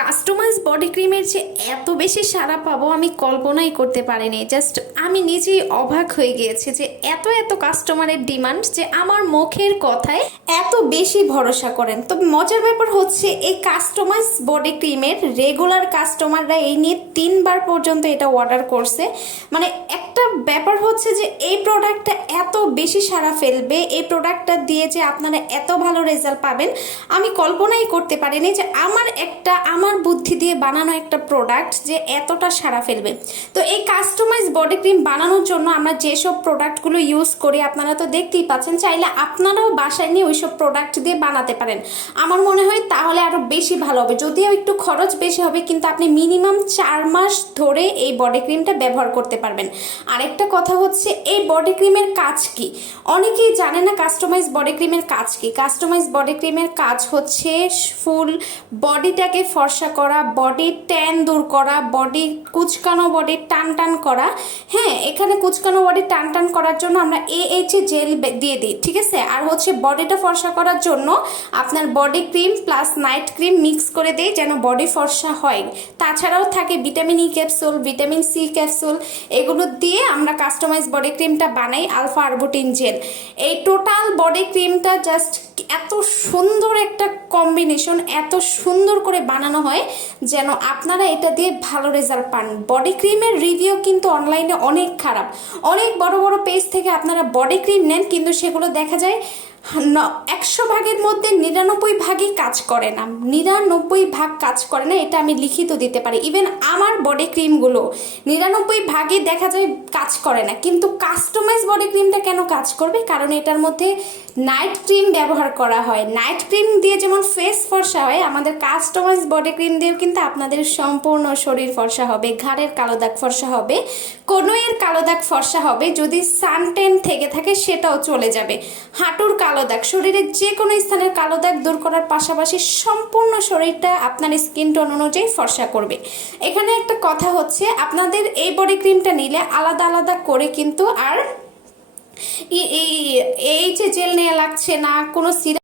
Customise body ক্রিমের যে এত বেশি সারা পাবো আমি কল্পনাই করতে পারিনি। জাস্ট আমি নিজেই অবাক হয়ে গিয়েছি যে এত এত কাস্টমারের ডিমান্ড যে আমার মুখের কথায় এত বেশি ভরসা করেন। তো মজার ব্যাপার হচ্ছে এই কাস্টমাইজ বডি ক্রিমের রেগুলার কাস্টমাররা এই নিয়ে তিনবার পর্যন্ত এটা অর্ডার করছে। মানে একটা ব্যাপার হচ্ছে যে এই প্রোডাক্টটা এত বেশি সারা ফেলবে, এই প্রোডাক্টটা দিয়ে যে আপনারা এত ভালো রেজাল্ট পাবেন, আমি কল্পনাই করতে পারিনি যে আমার একটা, আমার বুদ্ধি দিয়ে বানানো একটা প্রোডাক্ট যে এতটা সারা ফেলবে। তো এই কাস্টমাইজ বডি ক্রিম বানানোর জন্য আমরা যেসব প্রোডাক্টগুলো ইউজ করি, আপনারা তো দেখতেই পাচ্ছেন, চাইলে আপনারাও বাসায় নিয়ে ওইসব প্রোডাক্ট দিয়ে বানাতে পারেন। আমার মনে হয় তাহলে আরও বেশি ভালো হবে। যদিও একটু খরচ বেশি হবে, কিন্তু আপনি মিনিমাম চার মাস ধরে এই বডি ক্রিমটা ব্যবহার করতে পারবেন। আরেকটা কথা হচ্ছে, এই বডি ক্রিমের কাজ কি? অনেকেই জানে না কাস্টমাইজ বডি ক্রিমের কাজ কি। কাস্টমাইজ বডি ক্রিমের কাজ হচ্ছে ফুল বডিটাকে ফর্সা করা বডি ট্যান দূর করা বডি কুচকানো বডি টান টান করা। হ্যাঁ এখানে কুচকানো বডি টান টান করার জন্য আমরা এ এইচ জেল দিয়ে দিই, ঠিক আছে? আর হচ্ছে বডিটা ফর্সা করার জন্য আপনার body cream plus night cream mix করে দিই যেন বডি ফর্সা হয়। তাছাড়াও থাকে vitamin E capsule vitamin C capsule এগুলো দিয়ে আমরা কাস্টমাইজ বডি ক্রিমটা বানাই আলফা আরবুটিন জেল এই টোটাল বডি ক্রিমটা জাস্ট এত সুন্দর একটা কম্বিনেশন এত সুন্দর করে বানানো হয় যেন আপনারা এটা দিয়ে ভালো রেজাল্ট পান। বডি ক্রিমের রিভিউ কিন্তু অনলাইনে অনেক খারাপ। অনেক বড় বড় পেজ থেকে আপনারা বডি ক্রিম নেন, কিন্তু সেগুলো দেখা যায় একশো ভাগের মধ্যে নিরানব্বই ভাগই কাজ করে না। নিরানব্বই ভাগ কাজ করে না, এটা আমি লিখিত দিতে পারি। ইভেন আমার বডি ক্রিমগুলো নিরানব্বই ভাগই দেখা যায় কাজ করে না। কিন্তু কাস্টমাইজ বডি ক্রিমটা কেন কাজ করবে? কারণ এটার মধ্যে নাইট ক্রিম ব্যবহার করা হয়। নাইট ক্রিম দিয়ে যেমন ফেস ফর্সা হয়, আমাদের কাস্টমাইজ বডি ক্রিম দিয়েও কিন্তু আপনাদের সম্পূর্ণ শরীর ফর্সা হবে, ঘাড়ের কালো দাগ ফর্সা হবে কনুইয়ের কালো দাগ ফর্সা হবে। যদি সানটেন থেকে থাকে, সেটাও চলে যাবে। হাঁটুর কালো দাগ। শরীরের যে কোনো স্থানের কালো দাগ দূর করার পাশাপাশি সম্পূর্ণ শরীরটা আপনার স্কিন টোন অনুযায়ী ফর্সা করবে। এখানে একটা কথা হচ্ছে, আপনাদের এই বডি ক্রিমটা নিলে আলাদা আলাদা করে কিন্তু আর এই যে জেল নেওয়া লাগছে না, কোনো সিরাপ